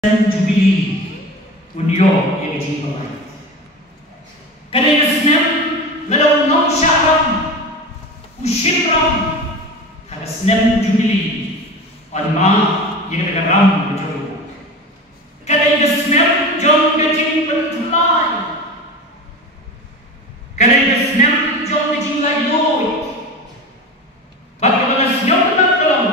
Jubilee unyo yang jingkai. Kadang Islam lalu non syahram ushimram ada Islam Jubilee alma yang ram betul. Kadang Islam jom kecing pentlai. Kadang Islam jom kecing layoy. Bagaimana Islam dalam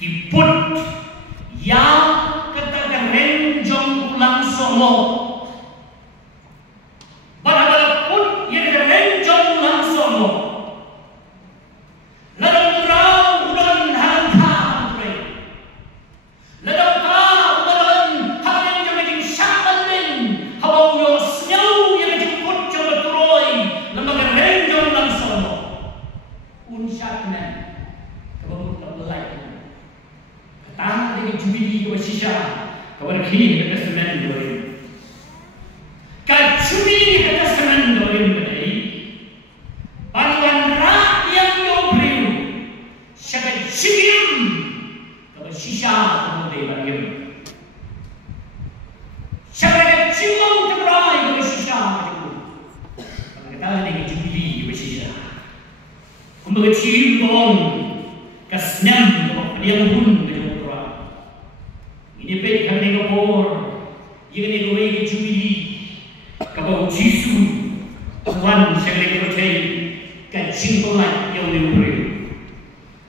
Kiput yang katakan renjong ulang solo. Bagaimana pun yang katakan renjong ulang solo. Ladang rau ulang hal-hal pre. Ladang kau ulang hal yang jadi syakan ning. Hawa yo snow yang jadi put coba turoi. Lembaga renjong ulang solo. Unsyakan kebun terbelai. Tahan dengan Jubilee ke Shisha kepada kini ke Testament dorim. Kalau Jubilee ke Testament dorim tadi, panduan rak yang dorim, syarikat Jubilee kepada Shisha kemudian bagian. Syarikat Jubilee terberai kepada Shisha kemudian. Kalau dengan Jubilee ke Shisha, kemudian Jubilee ke Senam kepada yang pun. Ini baik kami kapor, yang ini doa ke Jubilee, kapal Jisu, Tuhan sekali percaya, kacing tolak yang diubah.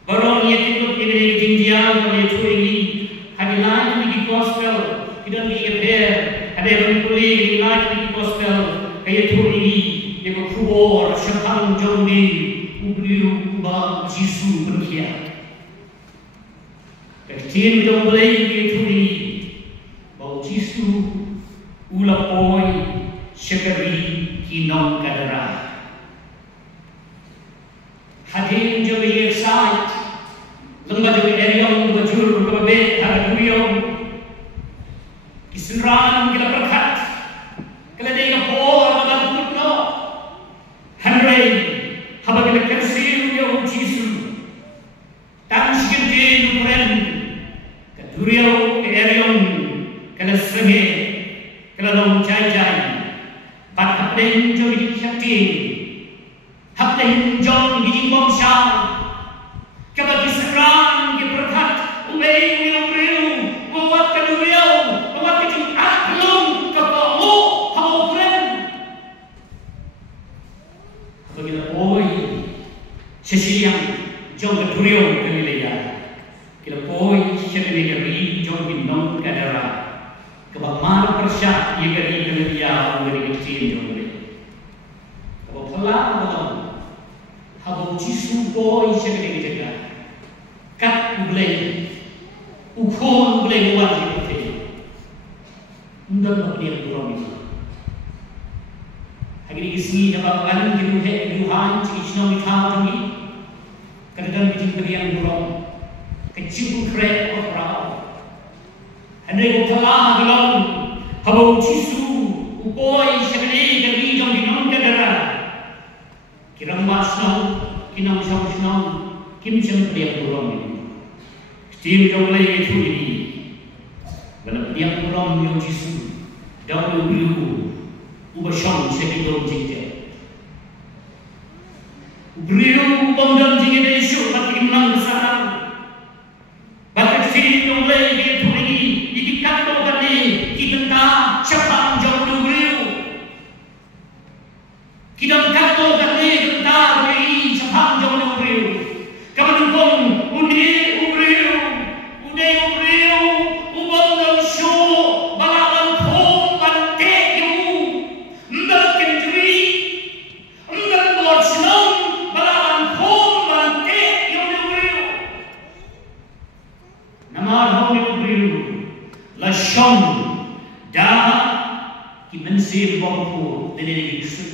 Barang yang ikut ini jinjang oleh Tuhan ini, hari lain di gospel, kita di affair, ada yang boleh di lain di gospel, kayak Tuhan ini, yang berkubur, syakang jauh di ubah ubah Jisu berkiat. Kecil kita boleh dieturi bau Jisu ulapoi syakari kinong kadara. Hadim jadi excited, lembaga jadi eriong bajur kebabe haraduyong kisenran kita berkat kalau dia kapor dalam putno Henry habang kita kersil yang Jisu tan sikit nuren Duriau ke eriong kala senge kala long jai bat hapden jo di syakti hapden jo di bom syang kala kisran ke berkat umei umriu buat ke duriau buat ke aklum ke kamu hamu keren begini oi sesiliang jo ke duriau ke lilea kila poi syakti negeri jom binong kadara kebamar persyak ia gari kelia ungari kecil jom ni kebab pelang betul habau Jisu poi syakti jaga kat ublay ukhon ublay wajib betul undang apa dia kurang itu hari isi habang alim diruhe diruhan cikisno mitah jom kadang bikin beriang kurang kecil krek orang, hendak berpelang dalam habau Jisu, upoi sekali dari jam binong kadara, kiram basnau, kinam sausnau, kim jam priak kurang ini, setiap jam lagi itu ini, dalam priak kurang yang Jisu, dalam beliau, ubahsyam sekali jengke, beliau bangdan jengke dari syurga kimlang besar. Bakat sini yang boleh dituri, dikikat kali kita cepat jauh dulu. Kita kata kali kita beri cepat jauh dulu. Kemudian undi ubriu, ubang langshu, balalang pom panteku, berkendri, berborsenong, balalang pom panteku dulu. Namar honi ubriu, lashon, dah kimensir bangku dari kisah.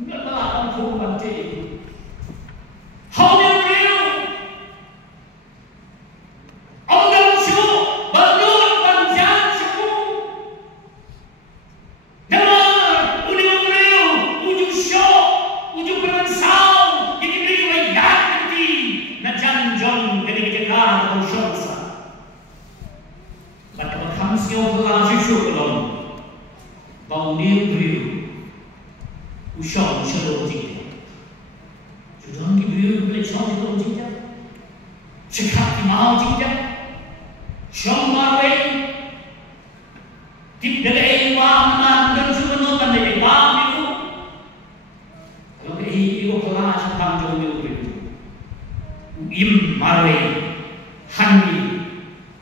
Enggak lah bangku pantai. Honi ubriu, orang syu, bangun panjang syu. Namar uni ubriu, uju syu, uju peransau, ini beri wajah nanti. trong chính chấp sẽ khắc thì mau chính chấp trong mà vậy tiếp đến đây qua mà đơn số nó cần để qua đi luôn kalau cái ý của Allah sẽ tham trong nhiều người im mà vậy hành vi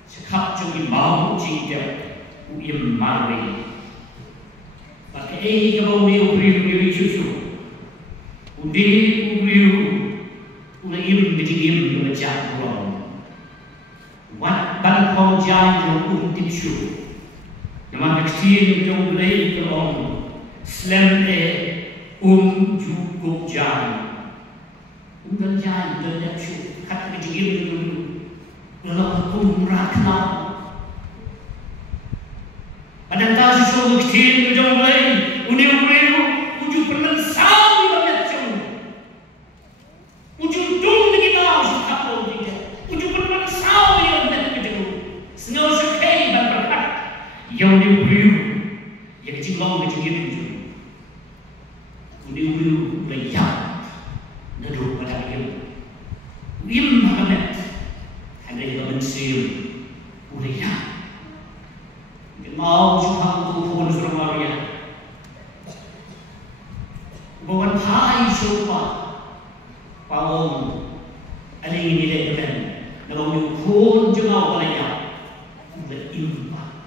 sẽ khắc trong cái máu chính chấp im mà vậy và cái ý cái bao nhiêu người chú undi ubriu unaim bitigim ngajak ron wat ban khom jan jong tipshu nama ksin jong lei kelong slam e ju gok jan undan jan dan tipshu khat bitigim dulu lo kum rakna badan ta su ksin jong lei uni ubriu uju perlen sao ujung dung dengan tahu siapa orang dia. Ujung bersau yang nak kita. Sengaja sekali berkat yang diubah, yang jinglau kecil itu. Diubah banyak, nado pada dia. Dia Muhammad ada yang mensiam, uria. Dia mau juga untuk pun Maria. Bukan hai siapa. Paong aling nilai keren, kalau nyukun jengau balaya, berimpat.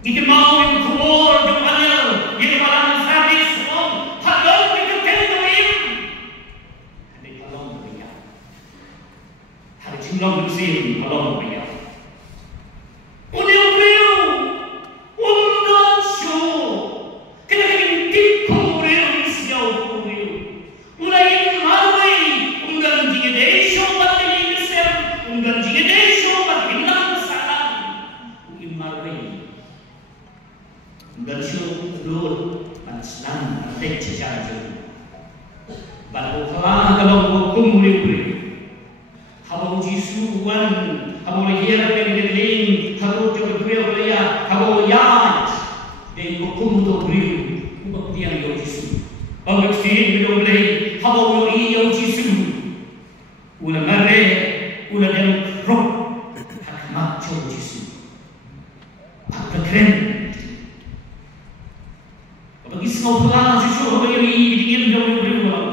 Kita mau nyukun jengau, kita malam sabit semua, halal kita kendoim. Ada halal balaya, hari jumlah musim halal balaya. Udah beliau, undan show, kita ingin tikung beliau siau beliau. Mulai malai, unggal jika desho bagi Islam, unggal jika desho bagi Islam, unggal malai, unggal show dulu Islam ada cecair. Baru kalau hukum mulai, kalau jisuan, kalau hiara pengeling, kalau coba beraya, kalau yat, dan hukum tu beri, hukum dia yang jisu. Orang sini belum lagi, kalau yang jisu, ulah mereh, ulah yang roh, hak macam jisu. Apa keren? Bagi semua orang jisu, apa yang ingin jauh berubah.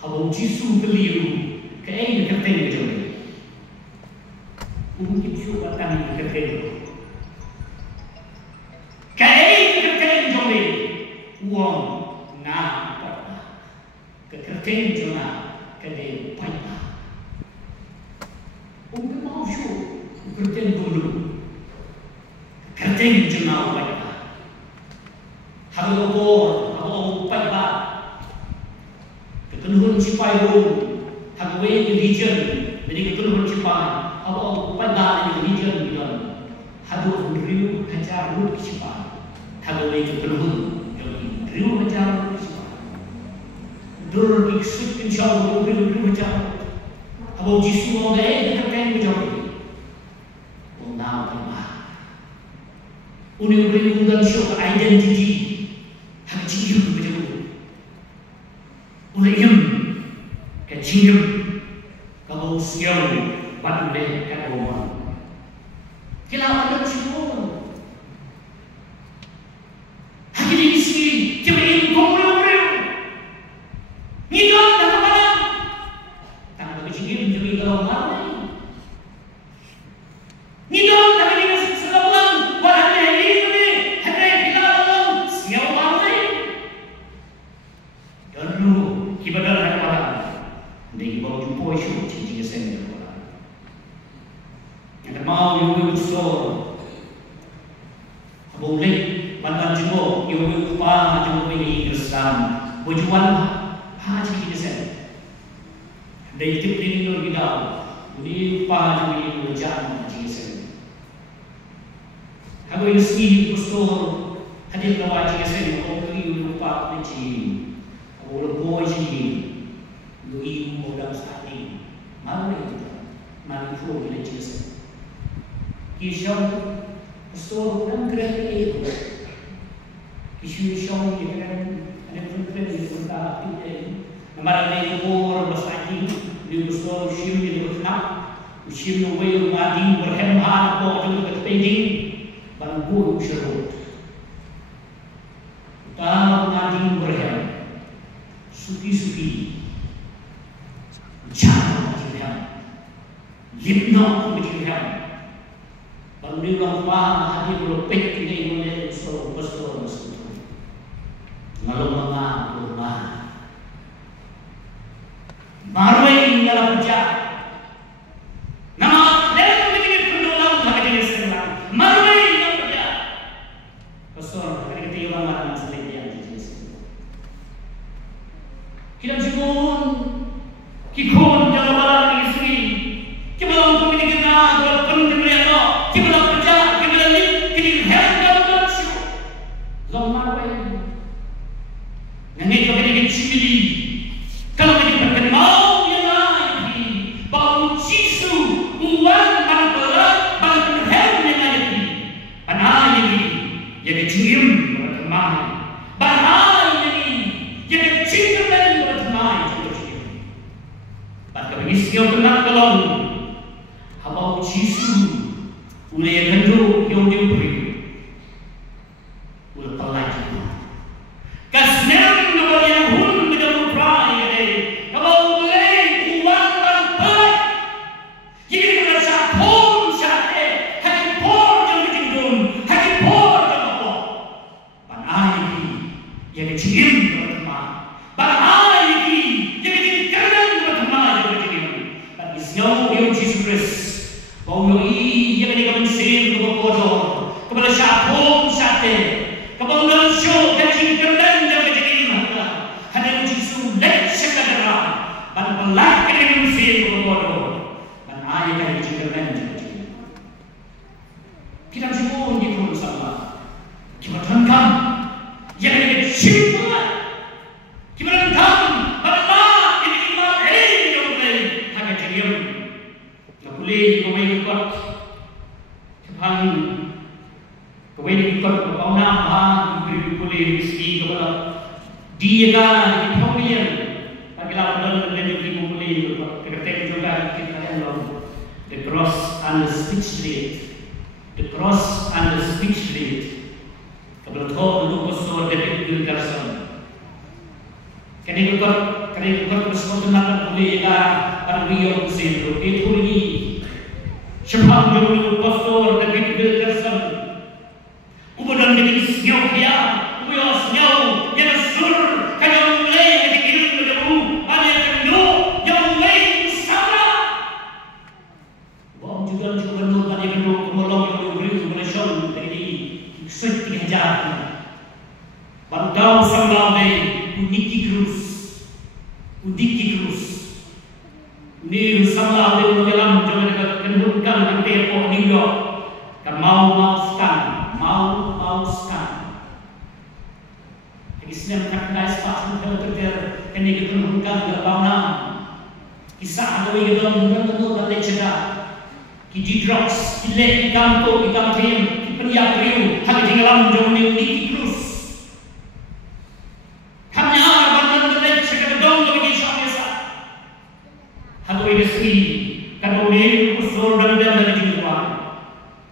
Kalau jisu beliau, kaya nak kata jauh. Mungkin jisu akan kata jauh. Kaya nak kata jauh. Uang na kekerjaan jona kede payah. Untuk mau show kerjaan dulu, kerjaan jona payah. Harus labor payah. Kekenuhan cipai pun harus religion. Jadi kekenuhan cipai payah dari religion bilang harus beriu kacar lu cipai. Harus kekenuhan riu macam dur iksut insyaallah riu macam kalau jisu orang lain dekat macam orang tahu apa uni dan show identity hak jiu macam ulayam kecil kalau siang batu leh kat rumah kita ada semua Hakili isi, cuma ini komplain. Ni dah dah mana? Tak ada kecil cuma kalau mana? Ni dah dah ni masih selawan. Walau ni ni, ada kita orang siapa mana? Dulu ibadah ada apa? Dia bawa jumpa isu cincin sen dia. Yang mau yang besar, boleh. Bantuan juga, ibu bapa juga ini Islam. Berjual haji kita sen. Dari tip ini nur kita, ini bapa juga ini berjalan haji sen. Aku ini sih pastor hadir kawan haji sen. Aku ini lupa haji. Aku lupa haji. Lu ibu muda saat ini. Malu itu, malu pun haji sen. Kisah pastor dan kerana itu. Isu yang kita ada pun di antara kita, Kemarin umur bersaing di usia usia di berkenap usia nuway madi berhemah atau juga terpending bangku usia ta madi berhem suki jangan berhem limno berhem bangku orang paham hati berpek ini mulai so pastor ngalung mama rumah marwai dalam kerja nama dan begini penulang tak ada sekarang marwai dalam kerja pastor hari kita orang mana selain dia kita cikun kikun dalam balan istri kita belum memiliki nak walaupun kita kita belum kerja kita belum kita hendak bersyukur zaman marwai nanti kita begini cili kalau kita berkenal yang lagi bau cisu uang bangkala bangkal yang lagi panai yang kecil berteman panai yang kecil berteman pada miskin kenal kalau bau cisu ulai kendu yang diberi ulai pelagi kasnem yang hun dengan upaya kalau boleh uang bangkai jadi merasa pun syate hati pun yang berjendung hati pun yang apa panai yang kecil berteman panai yang keren berteman yang kecil tapi snow yang Jesus Christ bau yang dikonsumsi kepada kepada siapapun syate kepada manusia kecil keren yang kecil hanya Jesus let sekadar dan pelak yang mesti berbodoh dan ayat yang diciptakan kita semua di dalam sahabat kita tangkap yang diciptakan kita tangkap pada ini iman yang boleh hanya diam tak boleh ikut Tuhan kau ikut kau nama beri boleh mesti kepada dia kan kemudian bagaimana dalam menjadi boleh kita juga kita dalam the cross and the speech rate kalau tahu untuk pastor David Wilkerson kan itu pastor dengan boleh ya arwah usia itu ini sebab dulu pastor David Wilkerson kemudian dengan siapa dia siapa yang sur kalau mulai dikirim dulu ada yang lain sama wong juga menurut pada kedua pemolong yang diberi kepada dari suci hijab bantau sampai uniki cruz ni sampai dalam jalan kenurkan nanti apa New York kan mau skan Islam kakak sepatu terder kini kita mengungkap berbaunan kisah ada yang menurut dan lecera kiji drugs kile ikanto ikantim kiperiak riu hanya tinggalan jauh ni terus hanya bantuan lecera dong bagi siapa hanya industri kalau ni usul dan dari jiwa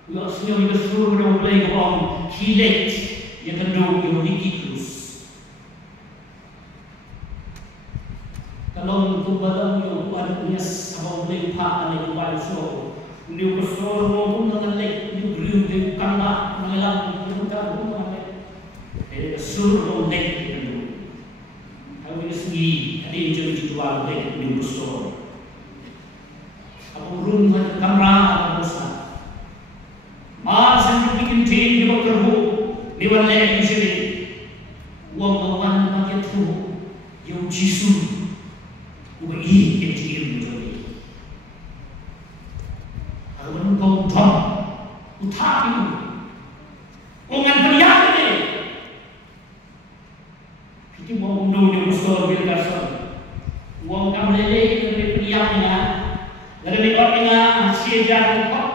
ya semua usul dan mulai orang kilet yang kedua uniki terus kalau untuk badan yang ada punya sabau lepak ada kepada so, dia besar maupun dengan lek, dia beriu dia kanda mengelam kita pun ada, suruh lek itu, kalau ini sendiri ada yang jadi jual lek dia besar, kalau rumah kamera besar, masa bikin tim di bawah teruk, di bawah lek ini uang kawan pakai teruk, yang jisu. Ubah kecil menjadi. Kalau kau jom, utapi, orang teriak ni. Kita mau undur di besar Wilkerson. Orang kamu lelaki dari teriaknya, dari orangnya asyik jalan kau.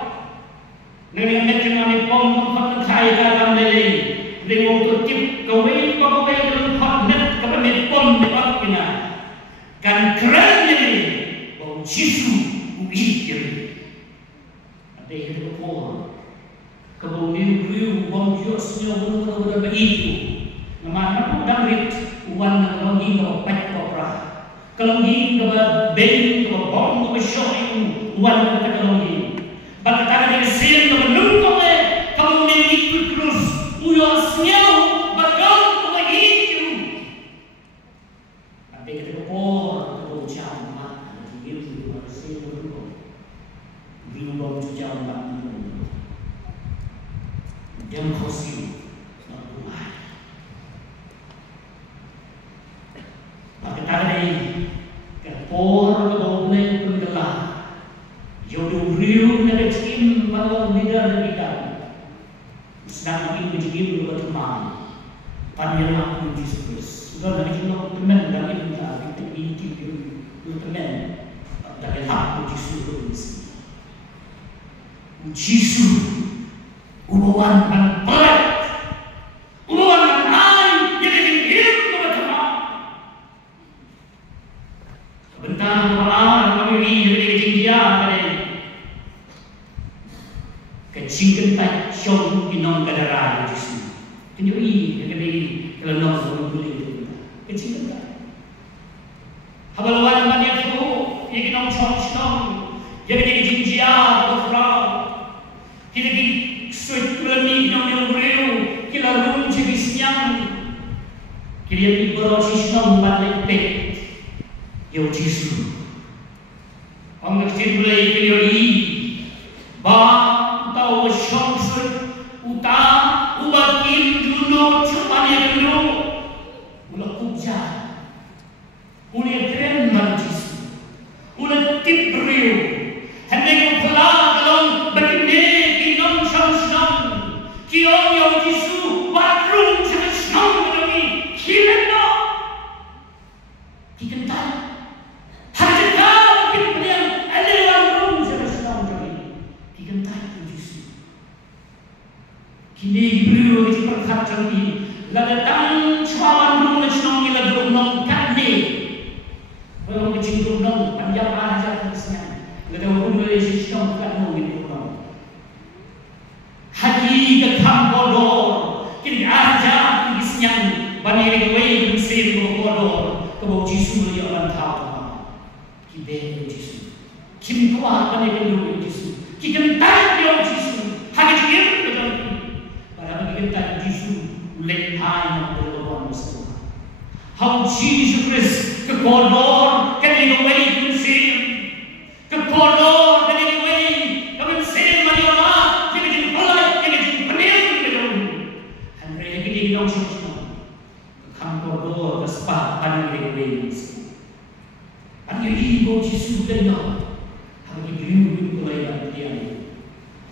Dari macam ni pom kau kaya kamu lelaki. Dari orang tu tip kau dalam kau net kau ni pom di orangnya. Jisu uikir. Ada yang berpor. Kau niu wang Diosnya untuk berada itu. Nama pun dangrit uan kalau ni kau pek kopra. Kalau ni kau ben kau bom kau shoyu uan kau kalau ni. Bagaikan dia sen kau menunggu kau ni ikut terus uyosnya bagai kau itu. Ada yang berpor kau jam mat. Dia tu baru sen berubah. Berubah tu jam mat. Yang khusyuk Tuhan. Maka tadi kapor keboleh pengelah. Jodoh riu nak cikim malam lidah kita. Sedang ini cikim berteman. Panjang aku Yesus. Sudah nak kita teman dari kita ini teman dari aku Yesus. Yesus Ubuan yang berat, ubuan yang lain yang hidup bersama. Sebentar orang kami ini jadi ketinggian kali. Kecingkan tak syok inong kadara Yesus. Kenyui kami kalau nong boleh itu kecingkan tak. Habalawan banyak tu, yang inong syok yang jadi ketinggian berfrau. Kita suit berani yang real kita rum jenisnya kita ni berosis nom balik pet yo Yesus orang kecil mulai kiri ba tahu syamsul uta ubatin duno cumanya duno ulah kubja ulah keren Yesus ulah tip real hendak pelan kalong begini Kiong yang Yesus batrung sangat senang kami kilena dikental harga kita ada yang rum sangat senang kami dikental Yesus kini beliau diperkat kami lada tang cawan rum senang kita drum kane orang kecil drum panjang aja terusnya lada rum Yesus senang kan gitu hati ketam bodor kini aja kisnyang banyak wei mesin bodor kau Yesus dia orang tahu kibe Yesus kim kuat banyak dulu Yesus kita tak dia Yesus hanya dia betul pada kita Yesus lepai yang berlawan bersama how Jesus Christ ke bodor kini wei mesin ke bodor kini wei kami mesin mana Kampor kesepah pada diri pada ibu Yesus benar hari beliau mulai berdiam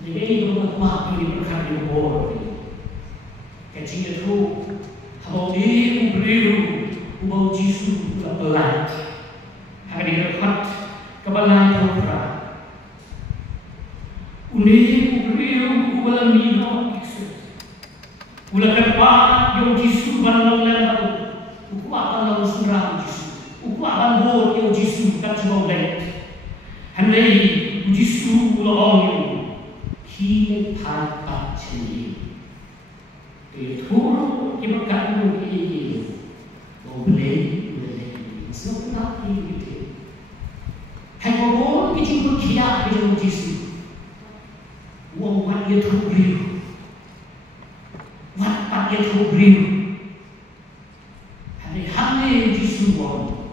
jadi itu rumah ini berkat di bawah kecil itu hari beliau ubah Yesus belah hari dekat kebalai putra unih beliau ubah mino Ulah kepa yang Yesus bangunan itu, ukuatan lalu surah Yesus, ukuatan bor yang Yesus kan coba lihat. Hendak Yesus ulang kini tanpa ciri. Itu kita kan boleh boleh semua ini. Hai bor kita berkiat dengan Yesus. Uang dia terbeli. Wat dia terbeli. Hari Yesus wong,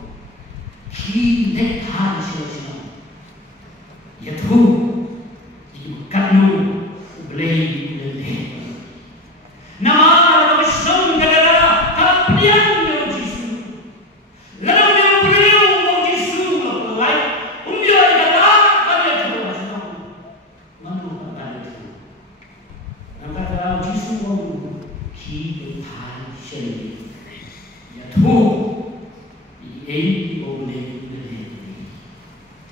kini hancur. Ya Tuhan, kanu boleh boleh. Nama Kristus kadang kapian Yesus. Lalu dia beliau Yesus lain, dia kadang ada terus. Mandu kadang itu. Kadang Yesus wong kini hancur. Tuh, ini boleh boleh,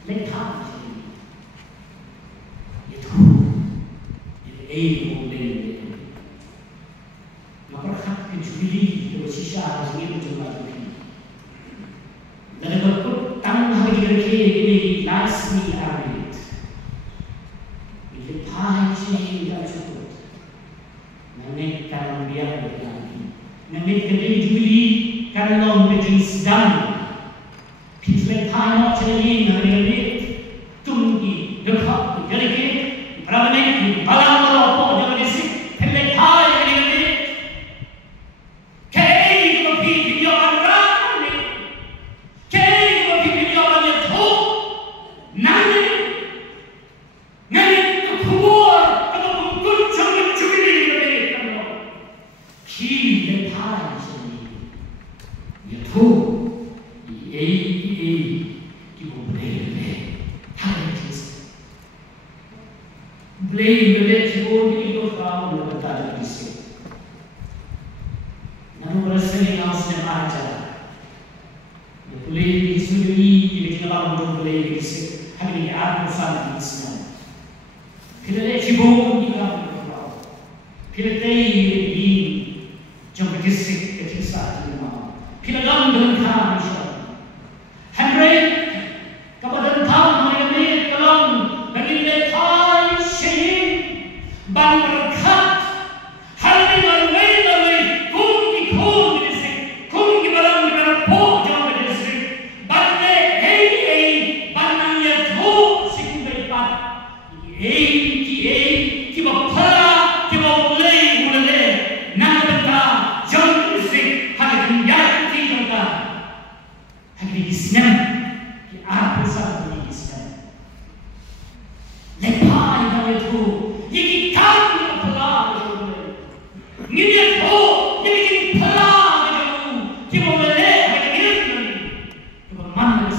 lekang itu, ini boleh boleh. Maka hak kejuli itu sisa sendiri cuma ini. Dan berikut tangan hari ini last 타이너 체인 하는데 뚱기 르카 이렇게 바라보니 바람으로 뻗어버리시 펠레 타이는데 케이크가 비비려가라 케이크가 비비려가면 또 나는 그 부모와 그 꾼청을 죽이는 거예요. 기내 타이시니 또 A 기본에 하나님 주세요. 블레이드의 기본이 이것과 올라갔다 있어요. 나는 그랬으니 나오시는 말자. 블레이드 수요이 이렇게 나가는 블레이드 있어요. 하나님의 아름다운 있으면 그들의 기본이가 그렇고 그들의 이 정기식 기사들이 막 그들은 다 Henry, kepada tahun ini dalam baginda Thai Shin ban berkat hari ini kung di balang berpok jauh dari ban bananya tu sing berpat ki bapala ki boleh nak benda jauh dari hari yang kita hari Islam apa sahaja Islam lepas itu ini kan pelan ini tu ini pelan kita boleh ini mana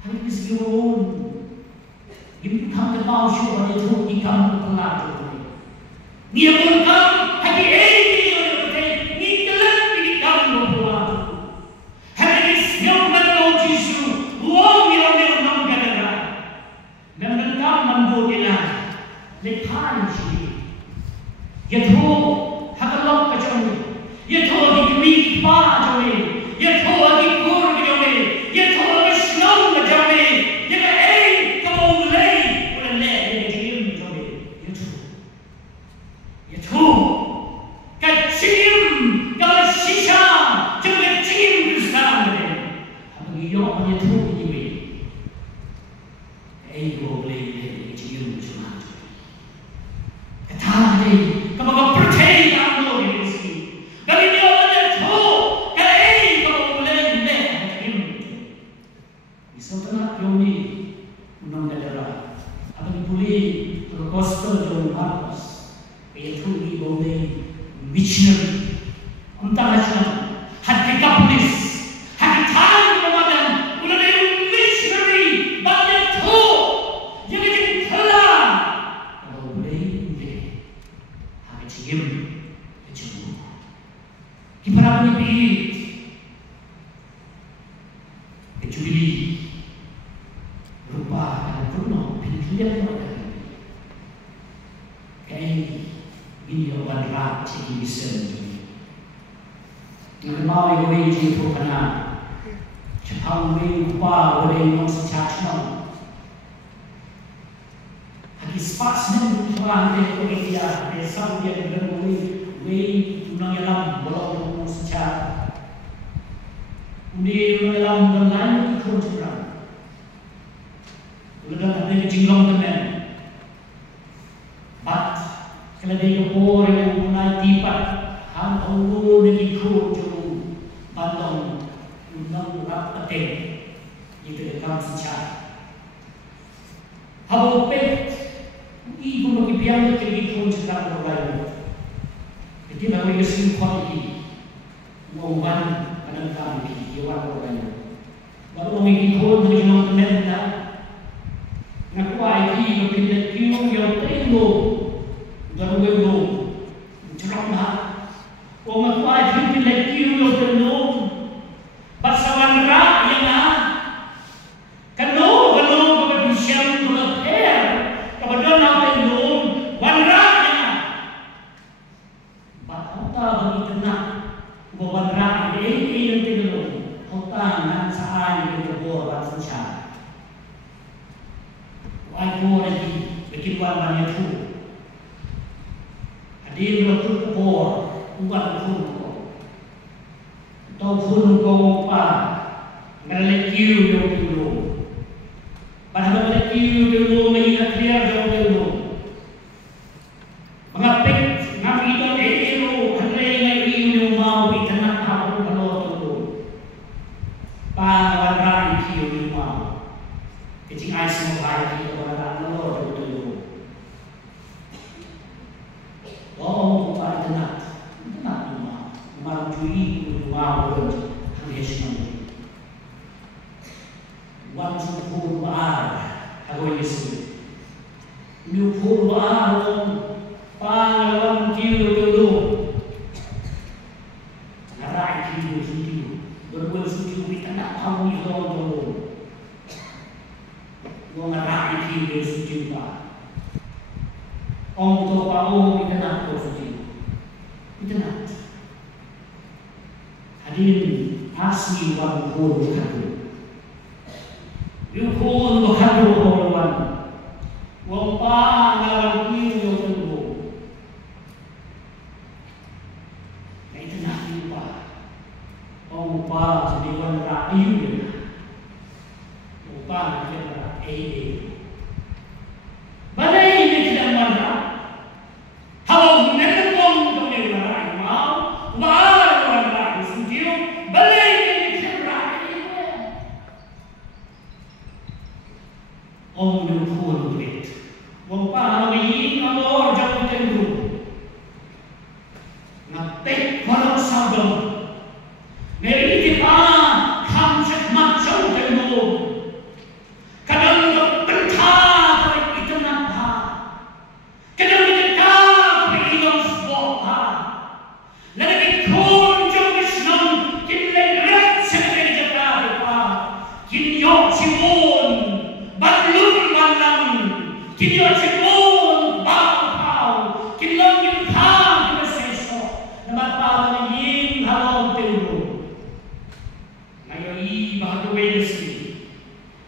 hari Islam ini kan terbawa syurga itu ikan pelan ni bukan hari ini kelam ini kan pelan hari Islam menolong Yesus Uang yang menggandara, membentang membuatnya lepas ini, yaitu hakalok kacau, yaitu dikemik pajau, yaitu dikur kacau, yaitu Islam kacau, yaitu kamu mulai jirim kacau, yaitu kacim kalau sisa jangan jirim besar, apa yang yaitu boleh cium cuma. Kata ni, kamu percaya kamu ini sih. Kalau dia ada tu, kalau kamu boleh cium. Misalnya kami mengenal apa ni boleh gospel dalam Markus, itu ni boleh missionary. Entah macam hati kapnis, hati tahu macam boleh missionary. Kiparabani bihit Jubilee rupa dan purno pintunya orang kay video banrat ciki bisa yang mau yang ini tu kena cepang ini rupa boleh mengsejahtera hagi spasmen orang dia desa dia berwei tunang yalam bolong secara Uni dalam berlain ikut cerita. Udah ada jinglong teman. But kalau dia orang yang mulai tipat, hang ulu dengan ikut jauh bandung undang rak peting itu dekat secara. Habo pet ibu bagi biang ke ikut cerita berlain. Jadi baru kesin kuali mauban kadang kami Iwan orang baru mengikut dengan teman dah nak kuai di pindah kiu yang tenggo baru bego cerok nah orang kuai di pindah kiu yang tenggo pasawan rak yang nah kano kepada siang kepada air kepada nak tenggo wan rak yang batauta bagi tenang wan rak ini yang tenggo Hutan saan itu buat secara. Wajib lagi bikin banyak tu. Hadir betul buat pun. Tahu pun kau apa Karena kiu dulu. Pada kiu dulu mengingat clear dulu. Mengapik nabi itu ero kanai kiu mau itanak aku kalau dulu. Pangawan kiu mau. Kecing ais mau kiu orang kalau dulu. Oh, pada itanak mau. Mau curi mau hanya one to four ako Yesus. New four pangalaman kilo dulu. Narai kilo sudiyo. Berbuat sudiyo kita nak tahu itu dulu. Gua narai kilo sudiyo pa. Om to pa kita nak tahu sudiyo. Kita nak. Hadirin asli one four kado. Yung kung makado ko naman, wang pangalan kiyo dulu. Na ito natin pa. Ang pa sa diwan na iyon na. Ang pa na kaya na balay na silang mana. Hawag na nagpong kami na rin mo. Maarawan na ang sudiyo. Balay na silang Om yung duit. Wang pa nangyayin ang order ng tendo. Nagpek walang sabang. Meriti pa kamsat matsaw tendo. Kadang nagpenta kay ito na pa. Kadang nagpenta kay ilang spot pa. Lalagay kong Diyos ng kinlagrat sa kanyang pa. Kinyok si Mon. Balung malang, kini ocipon pau, kini langit pau beseso, namat pau naging halong tendo. Ngayon bago wednesday,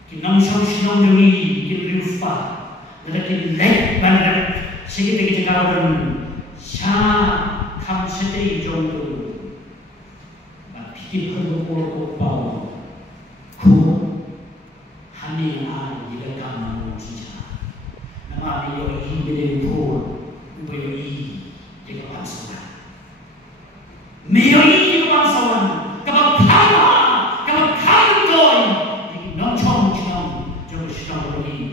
kinang siyang dumi, kinrius pa, nalakin lek bandar, sige tigitikawan siya kamsete jondo, bapiti pagpapuro pau, ku hani ang ilagama mo siya. Namami yung hindi po, iba yung hindi kapansawan. Mayroon hindi kapansawan, kapag doon, hindi nang chong Diyos siyang ulit.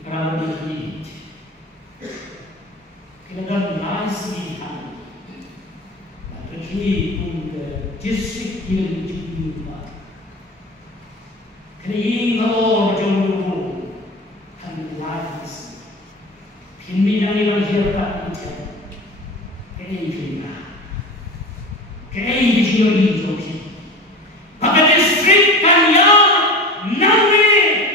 Ikarang ulit. Kailangan nais ihan. Nakakili kung district yung pa. Kini kalau jodoh kami laris, kini yang dilahirkan itu, kini kita, kini dijadi jodoh. Pada distrik kanya, nabi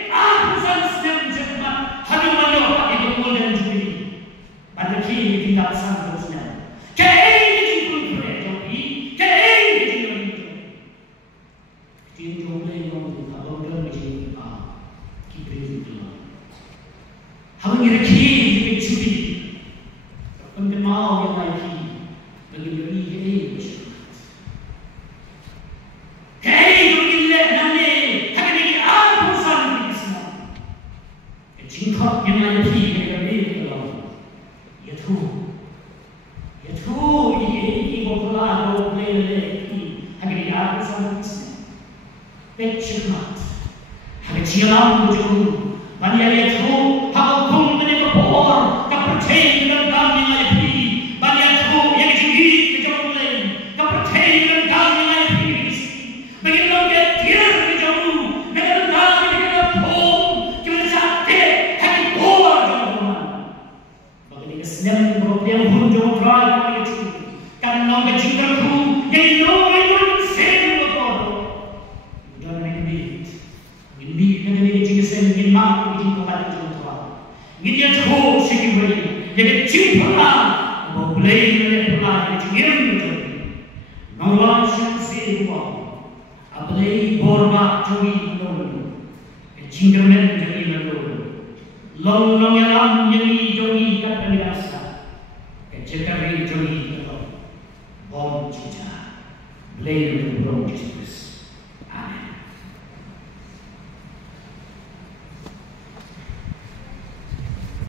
aku sangat cepat hari malam itu golden jubilee. Pada kini kita sangatnya, kini dijadi jodoh, kini dijadi jodoh. Hawag ngirakhin, ngirakhin, kung mau yang lagi, bagi-bagi kaya begila nami, hagani aku san bisna. Jingkot yang lagi, bagi-bagi yaitu ini popular lele, hagani aku san bisna. Pecahmat, hagani sialam bujung, banyak yaitu. Hukum menikapor, kapertain dan kami ngaji, banyak hukum yang tinggi kejauhan, kapertain dan kami ngaji, bagaimana dia kejauh, dengan kami menikapor, kita sate, hati kuat jauhan. Bagaimana kesenangan berupiah hunjau berat itu, karena menjengkelku, yang nomor sen betul, dan ini dengan ini jengkel ingin mampu dijengkelkan itu. Ini tuh sih beri, jadi cipta, boleh menelan jengkel itu. Nalar sih buat, abalai borba curi dulu, jengkel jadi dulu. Long yang jadi kat biasa, kecekari curi dulu, bom cica. Beliau yang Tuhan Yesus. Amin.